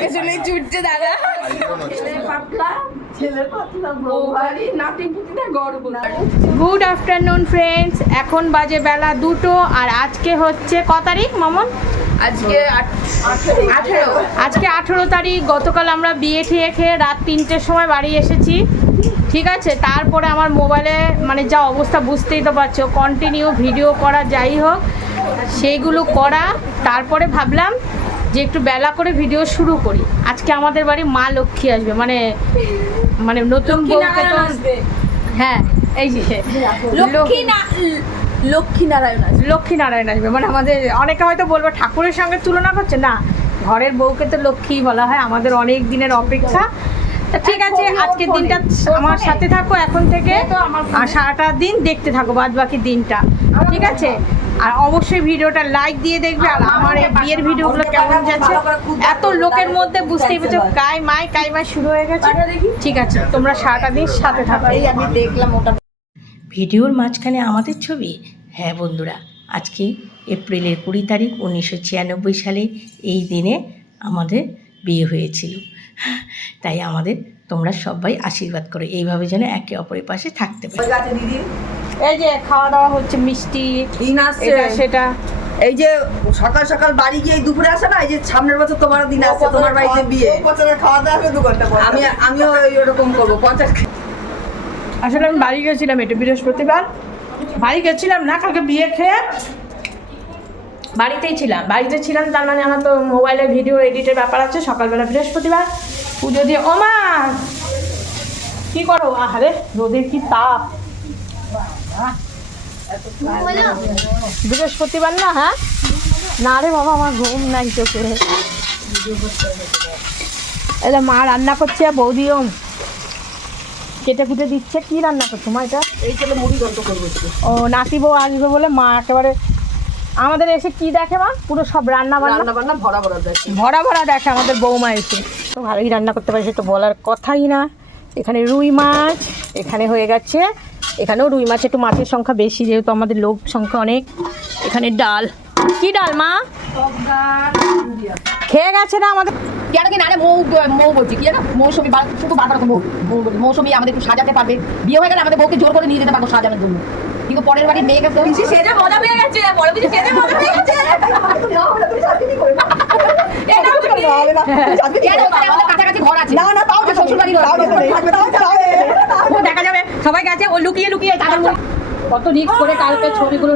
পেছনে ছুটছে দাদা। গুড আফটারনুন ফ্রেন্ডস এখন বাজে বেলা দুটো আর আজকে হচ্ছে ক তারিখ মামন? আজকে আজকে আঠেরো তারিখ। গতকাল আমরা বিয়ে ঠিয়ে খেয়ে রাত তিনটের সময় বাড়ি এসেছি। ঠিক আছে? তারপরে আমার মোবাইলে মানে যা অবস্থা বুঝতেই তো পারছ। কন্টিনিউ ভিডিও করা যাই হোক সেইগুলো করা। তারপরে ভাবলাম যে একটু বেলা করে ভিডিও শুরু করি। আজকে আমাদের বাড়ি মা লক্ষ্মী আসবে মানে মানে নতুন বউকে তো হ্যাঁ এই যে লক্ষ্মী না লক্ষ্মী নারায়ণ আছে লক্ষ্মী নারায়ণ আসবে মানে আমাদের অনেকে হয়তো বলব ঠাকুরের সঙ্গে তুলনা করছে। না ঘরের বউকে তো লক্ষ্মী বলা হয় আমাদের অনেক দিনের অপেক্ষা। ঠিক আছে আজকের দিনটা আমার সাথে থাকো এখন থেকে। আর সারাটা দিন দেখতে থাকো বাদ বাকি দিনটা। ঠিক আছে? আর অবশ্যই ভিডিওটা লাইক দিয়ে দেখবে আর আমার এই বিয়ের ভিডিওগুলো কেমন যাচ্ছে? এত লোকের মধ্যে বুঝতেই পারছ কাই মাই কাই মাই শুরু হয়ে গেছে? ঠিক আছে তোমরা সারাটা দিন সাথে থাকো। এই আমি দেখলাম ওটা। ভিডিওর মাঝখানে আমাদের ছবি? হ্যাঁ বন্ধুরা আজকে এপ্রিলের কুড়ি তারিখ উনিশশো ছিয়ানব্বই সালে এই দিনে আমাদের বিয়ে হয়েছিল। তাই আমাদের তোমরা সবাই আশীর্বাদ করো। এইভাবে যেন একে অপরের পাশে থাকতে পারে। দিদি। এই যে খাওয়া দাওয়া হচ্ছে মিষ্টি সেটা। এই যে সকাল সকাল বাড়ি গিয়ে এই দুপুরে আসে না এই যে সামনের বছর তোমার দিন আসছে তোমার বাড়িতে বিয়ে। খাওয়া দাওয়া হবে দু ঘণ্টা আমি আমিও ওই ওরকম করব পঞ্চাশ আসলে আমি বাড়ি গেছিলাম একটু বৃহস্পতিবার। বাড়ি গেছিলাম না কালকে বিয়ে খেয়ে বাড়িতেই ছিলাম। বাড়িতে ছিলাম তার মানে আমার তো মোবাইলে ভিডিও এডিটের ব্যাপার আছে সকালবেলা বৃহস্পতিবার। পুজো দিয়ে ও মা! কি করো? আহারে রোদের কি তাপ। বৃহস্পতিবার না হ্যাঁ? না রে বাবা আমার ঘুম নাই চোখে। এটা মা রান্না করছে বৌদিও কেটে কুটে দিচ্ছে কি রান্না করছ মা এটা? এই চলে মুড়ি গল্প করব ও নাতি বউ আসবে বলে মা একেবারে আমাদের এসে কি দেখে মা? পুরো সব রান্না বান্না ভরা ভরা দেখে। ভরা ভরা দেখে আমাদের বৌমা এসে। তো ভালোই রান্না করতে পারে, সে তো বলার কথাই না। এখানে রুই মাছ, এখানে হয়ে গেছে, এখানেও রুই মাছ, একটু মাছের সংখ্যা বেশি, যেহেতু আমাদের লোক সংখ্যা অনেক। এখানে ডাল। কি ডাল, মা? খেয়ে গেছে না আমাদের? কেন কি না মৌ মৌ বলছি, কি জানো? মৌসুমি শুধু মৌ মৌসুমি আমাদের একটু সাজাতে পারবে। বিয়ে হয়ে গেলে আমাদের বউকে জোর করে নিয়ে যেতে পারব সাজানোর জন্য। কিন্তু পরের বাড়ির মেয়েকে সেটা মজা পেয়ে গেছে, বড় কিছু সেটা মজা পেয়ে গেছে কেন আমাদের কাছাকাছি ঘর আছে? না না তাও শ্বশুর হবে। ও দেখা যাবে সবাই গেছে ও লুকিয়ে লুকিয়ে টাকার কত রিক্স করে কালকে ছবিগুলো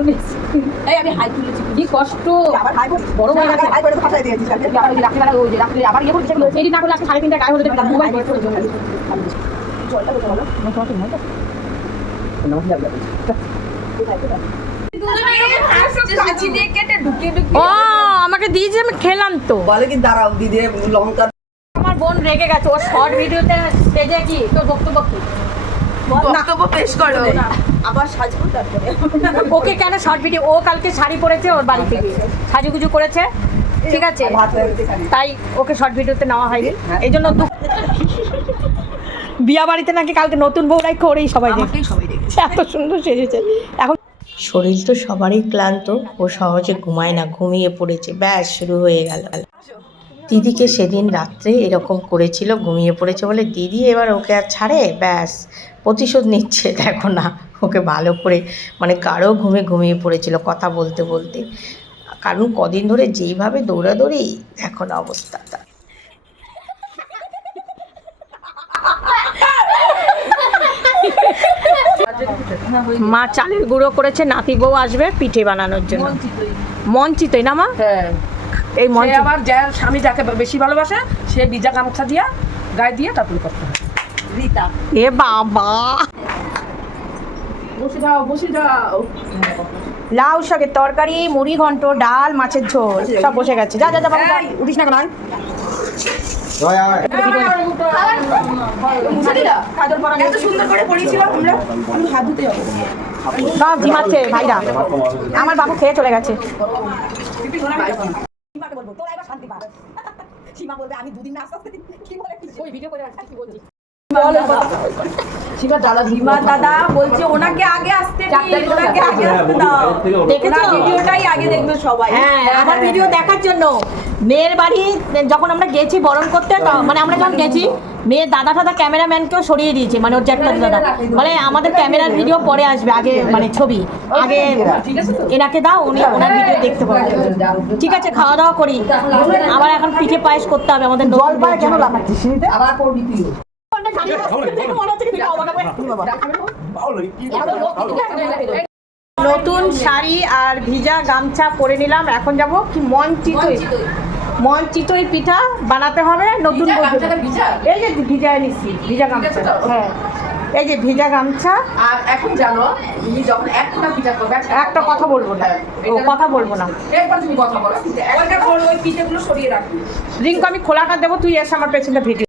এই আমি হাই তুলেছি কি কষ্ট। আবার হাই বড় হয়ে গেছে। হাই বলে ফাটাই দিয়েছিস আবার ওই যে ওই যে রাত্রে আবার ইয়ে করছে সেগুলো না করলে আজকে সাড়ে তিনটা গায়ে হতে মোবাইল বের করে জন্য ও আমাকে দিয়েছে আমি খেলাম তো। বলে কি দাঁড়াও দিদি লঙ্কা আমার বোন রেগে গেছে ও শর্ট ভিডিওতে পেজে কি তোর বক্তব্য কি? বক্তব্য পেশ করো। আবার সাজবো তারপরে। ওকে কেন শর্ট ভিডিও ও কালকে শাড়ি পরেছে ওর বাড়ি থেকে। সাজুগুজু করেছে ঠিক আছে? হয়ে। তাই ওকে শর্ট ভিডিওতে নেওয়া হয়নি। এই জন্য বিয়া বাড়িতে নাকি কালকে নতুন বউরাই করেই সবাই দেখে সবাই এত সুন্দর সেজেছে। এখন শরীর তো সবারই ক্লান্ত। ও সহজে ঘুমায় না, ঘুমিয়ে পড়েছে। ব্যাস, শুরু হয়ে গেল। দিদিকে সেদিন রাত্রে এরকম করেছিল, ঘুমিয়ে পড়েছে বলে, দিদি, এবার ওকে আর ছাড়ে? ব্যাস, প্রতিশোধ নিচ্ছে। দেখো না, ওকে ভালো করে মানে কারও ঘুমে ঘুমিয়ে পড়েছিল কথা বলতে বলতে। কারণ কদিন ধরে যেইভাবে দৌড়াদৌড়ি, দেখো না অবস্থা। তার। মা চালের গুঁড়ো করেছে নাতি বউ আসবে পিঠে বানানোর জন্য। মঞ্চিতই না মা? হ্যাঁ। এই মঞ্চ আবার যার স্বামী যাকে বেশি ভালোবাসে সে বিজা গামছা দিয়া গায়ে দিয়ে তারপরে করতে হয়। রীতা। এ বাবা। বসে যাও বসে যাও। লাউ শাকের তরকারি মুড়ি ঘন্ট ডাল মাছের ঝোল সব বসে গেছে। যা যা যা বাবা, যা। উঠিস না কেন আয়। এত সুন্দর করে পড়িয়েছিলাম আমরা আমি হাত ধুতে যাব। সব ঝিমাচ্ছে ভাইরা। আমার বাবু খেয়ে চলে গেছে। সীমা বলবে আমি দুদিন না আসতে কি বলে কি ওই ভিডিও করে আসছি কি বলছিস শিবা দাদা বলছে ওনাকে আগে আসতে ওনাকে আগে আসতে দাও। দেখেছ? ভিডিওটাই আগে দেখবে সবাই। হ্যাঁ আমার ভিডিও দেখার জন্য মেয়ের বাড়ি যখন আমরা গেছি বরণ করতে মানে আমরা যখন গেছি মেয়ের দাদা টাদা ক্যামেরাম্যানকেও সরিয়ে দিয়েছে মানে ওর দাদা। মানে আমাদের ক্যামেরার ভিডিও পরে আসবে আগে মানে ছবি। আগে এনাকে দাও উনি ওনার ভিডিও দেখতে পাবেন ঠিক আছে খাওয়া দাওয়া করি। আবার এখন পিঠে পায়েস করতে হবে আমাদের জল পায় কেন আবার করবি তুইও। নতুন শাড়ি আর ভিজা গামছা পরে নিলাম। এখন যাব কি মন চিতই মন চিতই পিঠা বানাতে হবে নতুন? এই যে ভিজা নিচ্ছি ভিজা গামছা হ্যাঁ। এই যে ভিজা গামছা। আর এখন জানো যখন একটা পিঠা করবে একটা কথা বলব না। ও কথা বলব না। একবার তুমি কথা বলো কিন্তু একটা ওই পিঠেগুলো সরিয়ে রাখবি রিঙ্কু আমি খোলা কাট দেবো তুই এসে আমার পেছনে ভিডিও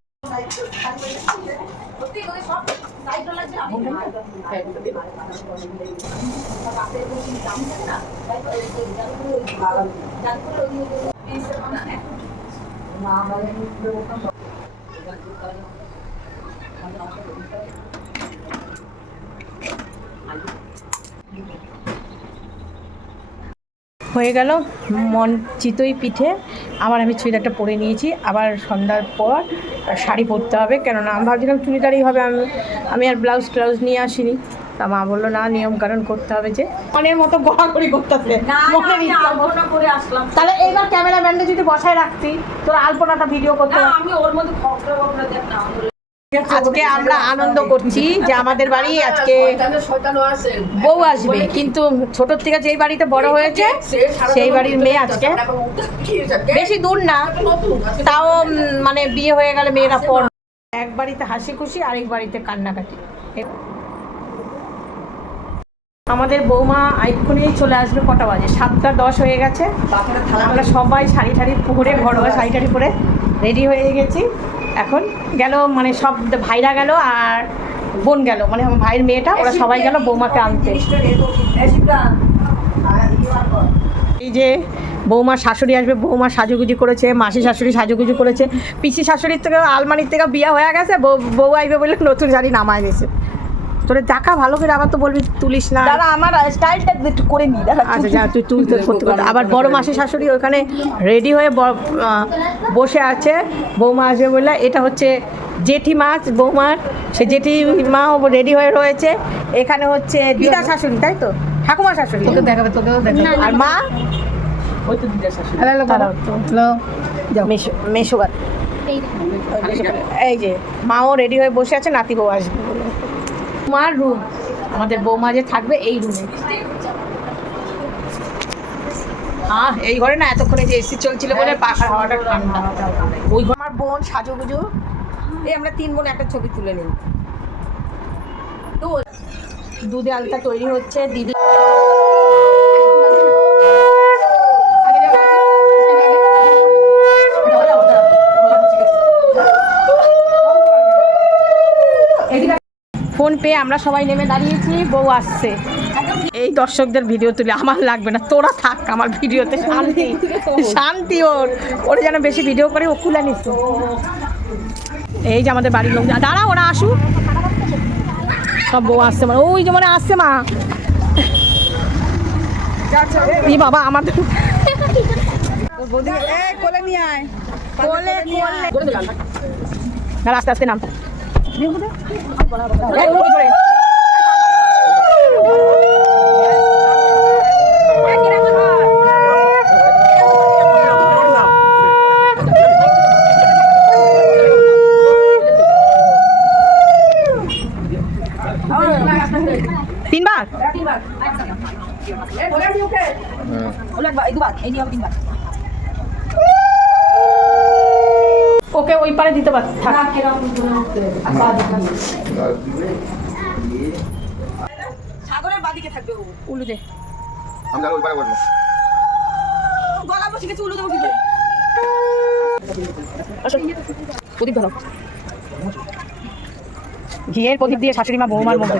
হয়ে গেল মন চিতই পিঠে। আবার আমি চুড়িদারটা পরে নিয়েছি আবার সন্ধ্যার পর শাড়ি পরতে হবে কেননা আমি ভাবছিলাম চুড়িদারই হবে আমি আমি আর ব্লাউজ ট্লাউজ নিয়ে আসিনি। তা মা বলল না নিয়ম কারণ করতে হবে যে মনের মতো গড়াগড়ি করতেছে তাহলে এইবার ক্যামেরাম্যানটা যদি বসায় রাখতি তোর আলপনাটা ভিডিও করতে আমি ওর মধ্যে আজকে আমরা আনন্দ করছি যে আমাদের বাড়ি আজকে বউ আসবে, কিন্তু ছোটোর থেকে যেই বাড়িতে বড় হয়েছে, সেই বাড়ির মেয়ে আজকে বেশি দূর না, তাও মানে বিয়ে হয়ে গেলে মেয়েরা পর এক বাড়িতে হাসি খুশি, আরেক বাড়িতে কান্নাকাটি। আমাদের বৌমা এক্ষুনি চলে আসবে কটা বাজে? সাতটা দশ হয়ে গেছে। আমরা সবাই শাড়ি ঠাড়ি পরে, ঘরোয়া শাড়ি টাড়ি পরে রেডি হয়ে গেছি। এখন গেল মানে সব ভাইরা গেল আর বোন গেল। মানে আমার ভাইয়ের মেয়েটা ওরা সবাই গেল বৌমাকে আনতে। এই যে বৌমা শাশুড়ি আসবে বৌমা সাজুগুজি করেছে মাসি শাশুড়ি সাজুগুজি করেছে পিসি শাশুড়ির থেকে আলমারির থেকে বিয়ে হয়ে গেছে বউ বউ আইবে বলে নতুন শাড়ি নামায় গেছে তোরে দেখা ভালো করে আবার তো বলবি তুলিস না। দাঁড়া আমার স্টাইলটা একটু করে নি দাঁড়া আচ্ছা যা তুই তুলতে করতে করতে আবার বড় মাসি শাশুড়ি ওখানে রেডি হয়ে বসে আছে। বৌমা আসবে বললে এটা হচ্ছে জেঠি মাছ বৌমার। সে জেঠি মাও রেডি হয়ে রয়েছে। এখানে হচ্ছে দিদা শাশুড়ি তাই তো? ঠাকুমা শাশুড়ি। তোকে দেখাবে তোকেও দেখাবে। আর মা? ওই তো দিদা শাশুড়ি। মেশো এই যে মাও রেডি হয়ে বসে আছে নাতি বউ আসবে। মার রুম আমাদের বৌমা যে থাকবে এই রুমে আহ এই ঘরে না এতক্ষণে যে এসি চলছিল বলে পাখার হাওয়াটা ঠান্ডা। ওই ঘর আমার বোন সাজুগুজু। এই আমরা তিন বোন একটা ছবি তুলে নিই। তো দুধে আলতা তৈরি হচ্ছে দিদি ফোন পেয়ে আমরা সবাই নেমে দাঁড়িয়েছি বউ আসছে। এই দর্শকদের ভিডিও তুলে আমার লাগবে না তোরা থাক আমার ভিডিওতে শান্তি। শান্তি ওর ওরা যেন বেশি ভিডিও করে ও খুলে নিচ্ছে। এই যে আমাদের বাড়ির লোক দাঁড়া ওরা আসুক। সব বউ আসছে মানে ওই যে মানে আসছে মা। বাবা আমাদের কোলে নিয়ে আয়। কোলে কোলে। আস্তে আস্তে নাম। এই, উঠে পড়ে। তিনবার ওকে ওই পারে দিতে পার থাক। সাগরের বাদিকে থাকবে ও। উলু দে। আমি তাহলে ওই পারে বসবো। গলা বসে গেছে উলু দেবো কি করে প্রদীপ ধরো। ঘিয়ের প্রদীপ দিয়ে শাশুড়ি মা বৌমার মধ্যে।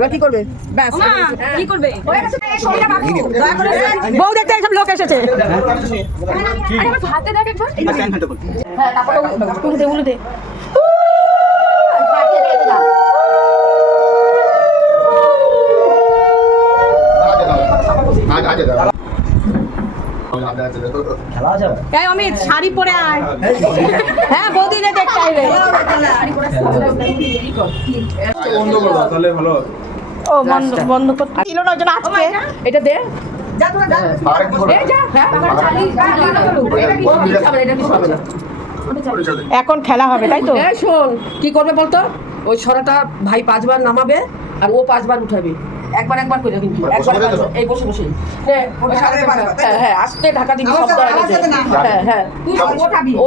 এবার কি করবে? ব্যাস। কি করবে? বউ দেখতে সব লোক এসেছে। হাতে দেখ একবার হ্যাঁ তারপরে উল্টে উল্টে আজ আজ দাও আজ আজ দাও। এই অমিত শাড়ি পরে আয়। হ্যাঁ বৌদিরে দেখতে আইবে ও বন্ধ বন্ধ করতে ছিল না আজকে? এটা দে। এই যা হ্যাঁ এটা হবে? না এখন খেলা হবে তাই তো? এই শোন কি করবে বলতো? ওই ছড়াটা ভাই পাঁচবার নামাবে আর ও পাঁচবার উঠাবে। একবার একবার করে কিন্তু একবার? এই বসে বসে। হ্যাঁ ওটা? হ্যাঁ হ্যাঁ আস্তে ঢাকা দিবি শব্দ হয়। হ্যাঁ হ্যাঁ। তুই ওঠাবি ও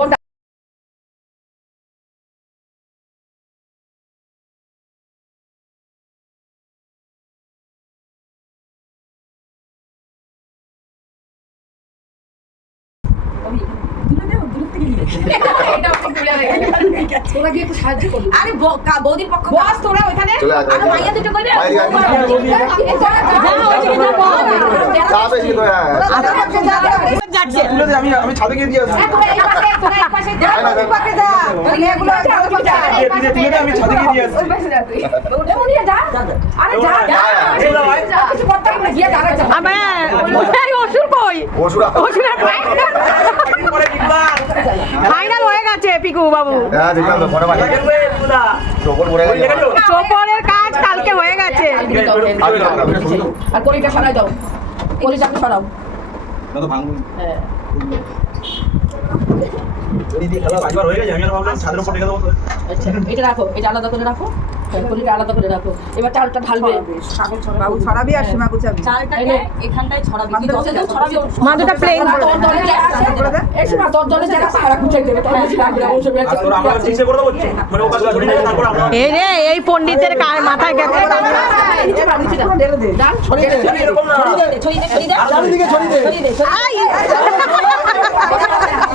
তোরা গিয়ে একটু সাহায্য করবি আরে বৌদির পক্ষ বস তোরা ওইখানে চলে মাইয়া দুটো হ্যাঁ আমি আমি ছাদে গিয়ে দিয়ে আসব আমি ছাদে গিয়ে দিয়ে মনে কই ওষুধ ফাইনাল হয়ে গেছে পিকু বাবু হ্যাঁ দেখলাম চোপড়ের কাজ কালকে হয়ে গেছে। আর কলিটা সরাই দাও। কলিটা সরাও। না। তো হ্যাঁ। আচ্ছা এটা রাখো এটা আলাদা করে রাখো কলিটা আলাদা করে রাখো এবার চালটা ঢালবে বাবু ছড়াবি আর সীমা গুছাবি চালটাকে এখানটায় ছড়াবি তুই দশে দাও ছড়াবি মাদুটা প্লেন তোর দলে যারা আছে এই তোর দলে তারা দেবে তোর বেশি লাগবে ও সব আর তোরা আমরা চিকিৎসা করে দেবো মানে ও ধরে নেবে তারপর আমরা এই রে এই পণ্ডিতের মাথায় গেছে নিচে দাও, নিচে দাও। ডান, ছড়িয়ে দে, ছড়িয়ে দে। ছড়িয়ে দে ছড়িয়ে দে ছড়িয়ে দে ছড়িয়ে দে ছড়িয়ে দে আই!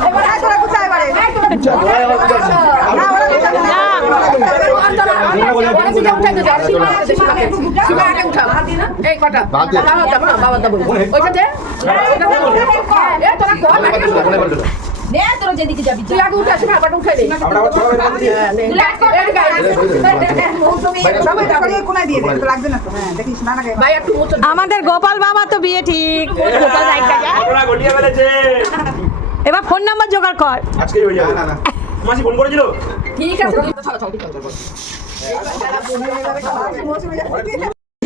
এবার আয় তোরা গুছা এবারে আমাদের গোপাল বাবা তো বিয়ে ঠিক। এবার ফোন নাম্বার জোগাড় কর আজকেই হয়ে যাবে না না মাসি ফোন করেছিল ঠিক আছে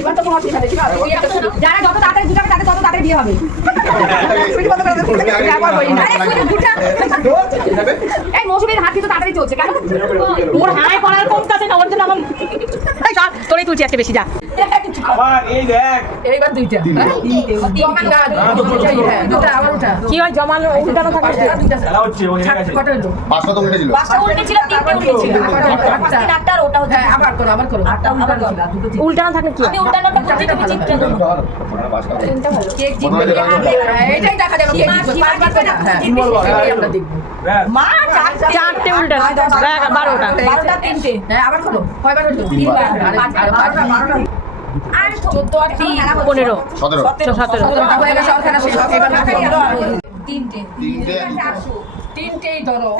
এবার তো কোনো অসুবিধা নেই, ঠিক আছে? একটা যারা যত তাড়াতাড়ি গুটাবে তাদের তত তাড়াতাড়ি বিয়ে হবে। এই মৌসুমীর হাত কিন্তু তাড়াতাড়ি চলছে। কেন? ওর হাই করার কম কাছে না ওর জন্য আমার এই সর, তোরই তুলছি একটা বেশি যা। আবার এই দেখ। এইবার দুইটা। হ্যাঁ? হ্যাঁ। কি হয় জমানো উল্টানো থাকে? পাঁচটা, তো উঠেছিল পাঁচটা উল্টে তিনটে উল্টে ছিল। আটটা। আটটা আর ওটা হচ্ছে হ্যাঁ, আবার করো, আবার করো। আটটা উল্টানো থাকলে কি আমি হ্যাঁ। হ্যাঁ, চারটা উল্টানো বারোটা বারোটা তিনটে হ্যাঁ, আবার করো। কয়বার তিন পনেরো সতেরো সতেরো হয়ে খেলা খেলি তিনটে তিনটেই ধরো,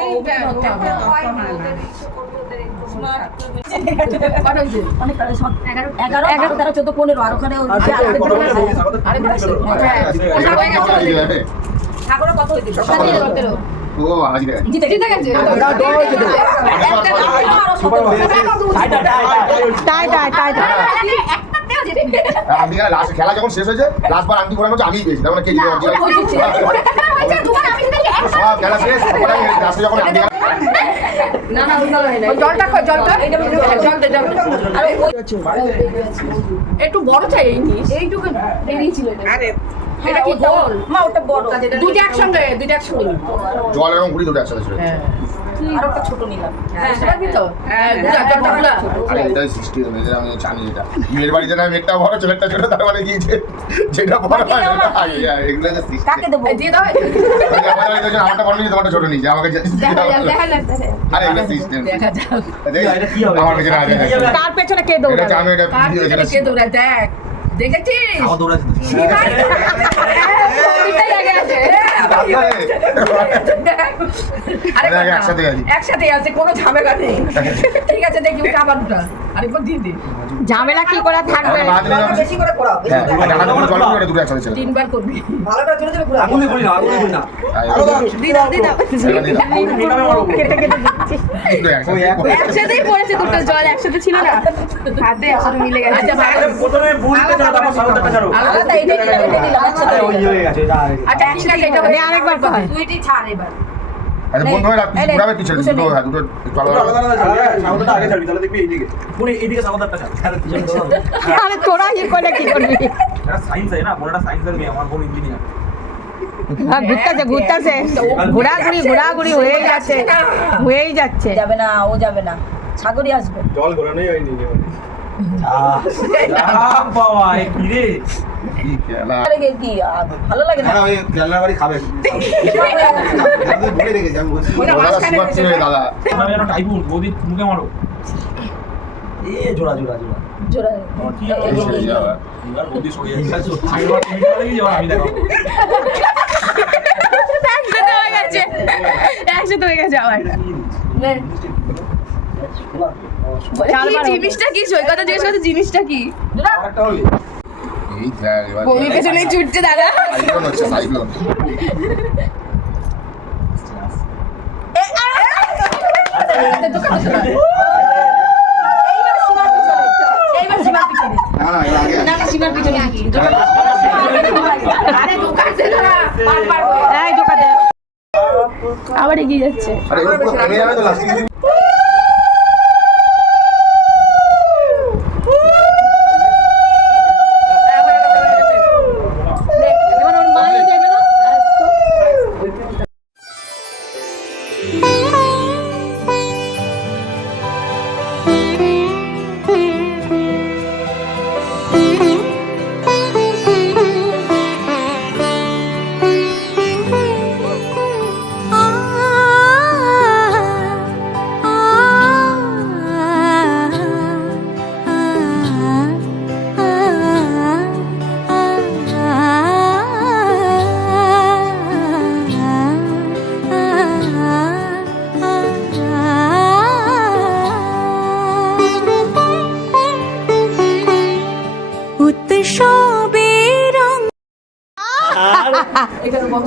ঠাকুরের কত হয়েছে। ও হাজি রে জিতে জিতে গেছে। টাই টাই টাই টাই আমি লাস্ট খেলা যখন শেষ হয়েছে লাস্ট বার আন্টি করানো আমিই পেয়েছি তার মানে কে সব খেলা শেষ লাস্টে যখন আন্টি না, না, হয় জলটা জলটা? আর একটু বড় চাই এই নিস এইটুকু বেরিয়েছিল আরে এটা কি গোল মা ওটা বড়। দুইটা একসঙ্গে দুইটা একসঙ্গে। জল এবং ঘুড়ি দুটো একসাথে ছিল। হ্যাঁ। আর একটা ছোট নিলাম। হ্যাঁ সেটা কি তো? হ্যাঁ গুড়া জলটা গুড়া আরে এটাই সিস্টেম এদের আমি জানি এটা। মেয়ের বাড়িতে না মেয়েটা বড় ছেলেটা ছোট তার মানে কি যেটা বড় হয় হ্যাঁ, এগুলো যে সিস্টেম কাকে দেবো? দিয়ে দাও। আমাদের বাড়িতে যখন আমারটা বড় নিয়ে তোমারটা ছোট নিয়ে আমাকে আরে এগুলো সিস্টেম দেখা যাক। এটা কি হবে? আমার কাছে না আছে কি হবে? কার পেছনে কে এটা দৌড়াবে আমি এটা কার কে দৌড়ায় দেখ দেখেছিস? দৌড়াচ্ছে। একসাথে আছে। কোনো ঝামেলা নেই। ঠিক আছে দেখি ওটা আবার দুটা আরেকবার দিয়ে দিই ঝামেলা কি করে থাকবে? বেশি করে তিনবার করবি। ভালো করে। আগুনে করি না আগুনে করি না। কেটে কেটে একসাথেই পড়েছে দুটো জল একসাথে ছিল না। হাতে একসাথে মিলে গেছে। আচ্ছা প্রথমে বুড়িতে ছাড়ো তারপর সামনেটা ছাড়ো আলাদা এটাই দিলাম এটাই দিলাম একসাথে আরে ওই হয়ে গেছে এটা আচ্ছা ঠিক আছে এটা আরেকবার ছাড় এবার। আরে বন্ধ হয়ে রাখ ঘুরাবে পিছনে দুটো হ্যাঁ দুটো চলো আলাদা আলাদা আগে ছাড়বি তাহলে দেখবি এইদিকে পুরো এইদিকে ছাড় আরে তোরা ইয়ে করলে কি করবি? এটা সায়েন্স আছে না? বোনটা সায়েন্সের মেয়ে আমার বোন ইঞ্জিনিয়ার হ্যাঁ, ঘুরতেছে ঘুরতেছে। ঘোরাঘুরি ঘোরাঘুরি হয়েই যাচ্ছে হয়েই যাচ্ছে। যাবে না ও যাবে না। সাগরই আসবে। জল ঘোরানোই হয়নি ভালো লাগে না জানলার বাড়ি খাবে বলে রেখেছি আমি দাদা মাঝখানে সুপার ছিল দাদা আমি একটা টাইপুন বৌদি মুখে মারো এ জোড়া একসাথে হয়ে গেছে হয়ে আবার। কি জিনিসটা কি জিজ্ঞেস জিনিসটা কি পেছনেই ছুটছে দাদা সাইক্লোন হচ্ছে সাইক্লোন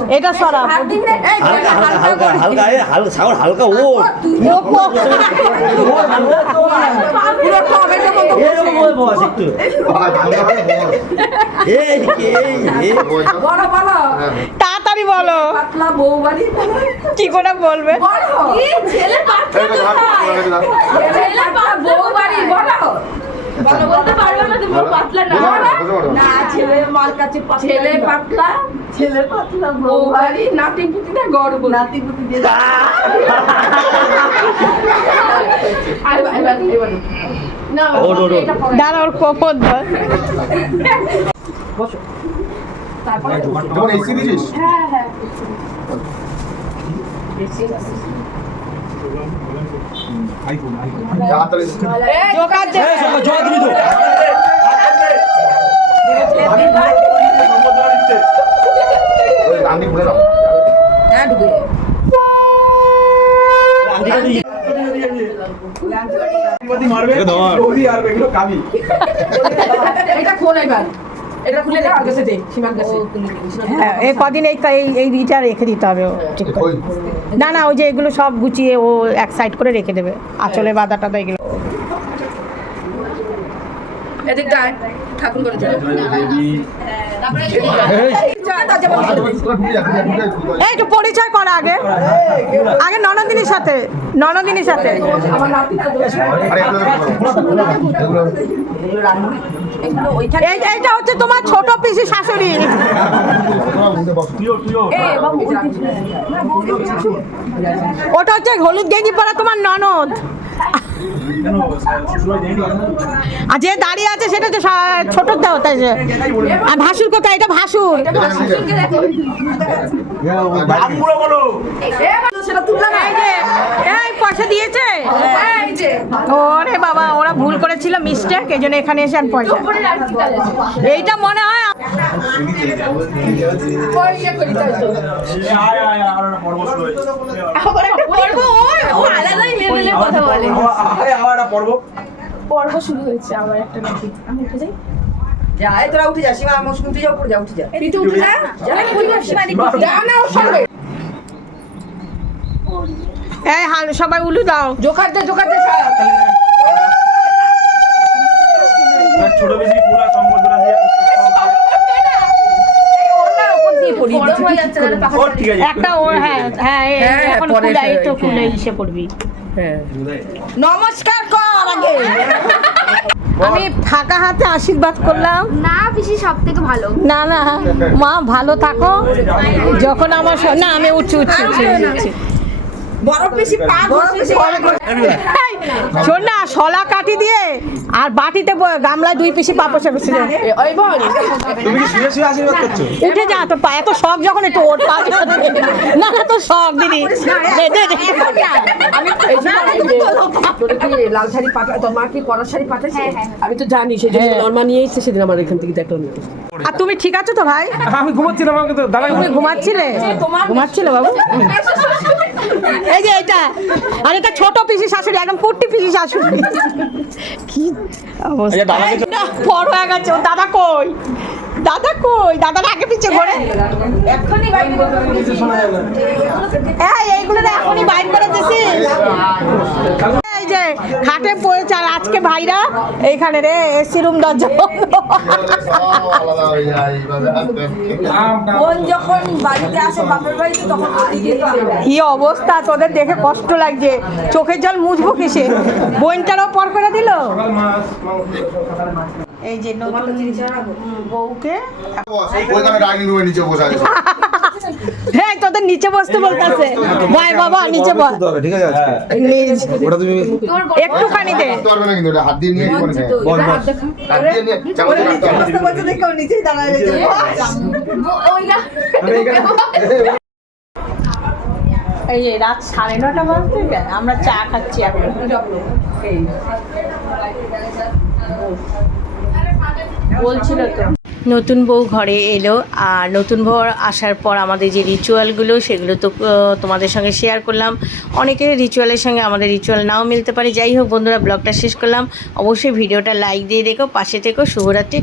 এটা সরা। হালকা হালকা হালকা এ হালকা সাগর হালকা ও। তাড়াতাড়ি বলো। কি করে বলবে? বলো। ছেলে পাতলা বউ বাড়ি বলো বলো। বলতে পারবে না তুমি পাতলা না। না ছেলে মার কাছে ছেলে পাতলা? ছেলে পাতলা বউ বাড়ি নাতি পুতিটা গর্ব? নাতি পুতি দিয়ে আর এবার এবার না ও, ও, ও। এটা পরে। দাঁড়া ওর কোপদ ধর। তারপরে এসি দিছিস হ্যাঁ হ্যাঁ। মারবে আর এগুলো কাবি এটা খোল এবার। এটা খুলে দেখ কাছে দে সীমার কাছে। হ্যাঁ এই কদিন এই এই এই ইটা রেখে দিতে হবে ও ঠিক করে। না না ওই যে এগুলো সব গুছিয়ে ও এক সাইড করে রেখে দেবে। আঁচলে বাঁধা টাদা এগুলো। এদিক ঠাকুর করে এই একটু পরিচয় করা আগে। আগে ননদিনীর সাথে ননদিনীর সাথে। এগুলো এইটা হচ্ছে তোমার ছোট পিসি শাশুড়ি। ওটা হচ্ছে হলুদ গেঞ্জি পরা তোমার ননদ। আর যে দাঁড়িয়ে আছে সেটা হচ্ছে ছোট আর ভাসুর কোথায়? এটা ভাসুর। সেটা এই পয়সা দিয়েছে? বাবা ওরা ভুল করেছিল মিস্টেক এই জন্য এখানে এসে আর পয়সা এইটা মনে হয় আয় আয় আর একটা পর্ব শুরু হয়েছে কথা বলে। আরে আবার একটা পর্ব পর্ব শুরু হয়েছে আবার একটা নাকি। আমি উঠে যাই। যা এই তোরা উঠে যা সীমা মৌসুমি উঠে যা উপরে যা উঠে যা। প্রীতি উঠে যা যা। না ওর সঙ্গে এই হাল সবাই উলু দাও। জোকার দে জোকার দে সব ছোট বেশি সম্বর্ধনা দিয়ে একটা হ্যাঁ হ্যাঁ এখন তো পড়বি। নমস্কার কর আগে। আমি ফাঁকা হাতে আশীর্বাদ করলাম। না পিসি সব থেকে ভালো। না না মা ভালো থাকো। যখন আমার না আমি উঠছি উঠছি উঠছি, শোন না শলা কাটি দিয়ে আর বাটিতে গামলায় দুই পিসি করছ? উঠে যা তোর পা এত শখ যখন একটু ওর পা না না তোর শখ দিদি। লাল শাড়ি পাঠা তোর মা কি কড়া শাড়ি পাঠাইছে? আমি তো জানি সেই জন্য নর্মা নিয়ে এসেছে সেদিন আমার এখান থেকে দেখলাম আর তুমি ঠিক আছো তো ভাই? আমি ঘুমাচ্ছিলাম আমাকে তো তুমি ঘুমাচ্ছিলে? ঘুমাচ্ছিলে বাবু? এই যে এটা। আর এটা ছোট পিসি শাশুড়ি একদম কুট্টি পিসি শাশুড়ি। কি অবস্থা। বড় হয়ে গেছে। ও দাদা কই? দাদা কই? দাদার আগে পিছে ঘোরে। এই এইগুলো না এখনই বাইর করে দিছিস এই যে খাটে পড়েছে আর আজকে ভাইরা এইখানে রে এসি রুম দরজা কি অবস্থা তোদের দেখে কষ্ট লাগছে। চোখের জল মুছবো কিসে? বইনটারও পর করে দিল? এই যে নতুন বউকে। নিচে হ্যাঁ তোদের নিচে বসতে বলতেছে। ভাই, বাবা, নিচে বস। ঠিক আছে নিচ। ওটা তুমি একটুখানি দে। পারবে না কিন্তু ওটা হাত দিয়ে নিয়ে হাত দিয়ে নিয়ে বসতে বসতে দেখো নিচেই দাঁড়ায় রয়েছে এই যে রাত সাড়ে নটা বাজতে আমরা চা খাচ্ছি এখন। বলছিল তো। নতুন বউ ঘরে এলো, আর নতুন বউ আসার পর আমাদের যে রিচুয়ালগুলো সেগুলো তো তোমাদের সঙ্গে শেয়ার করলাম। অনেকের রিচুয়ালের সঙ্গে আমাদের রিচুয়াল নাও মিলতে পারে। যাই হোক, বন্ধুরা ব্লগটা শেষ করলাম। অবশ্যই ভিডিওটা লাইক দিয়ে দেখো, পাশে থেকো। শুভরাত্রি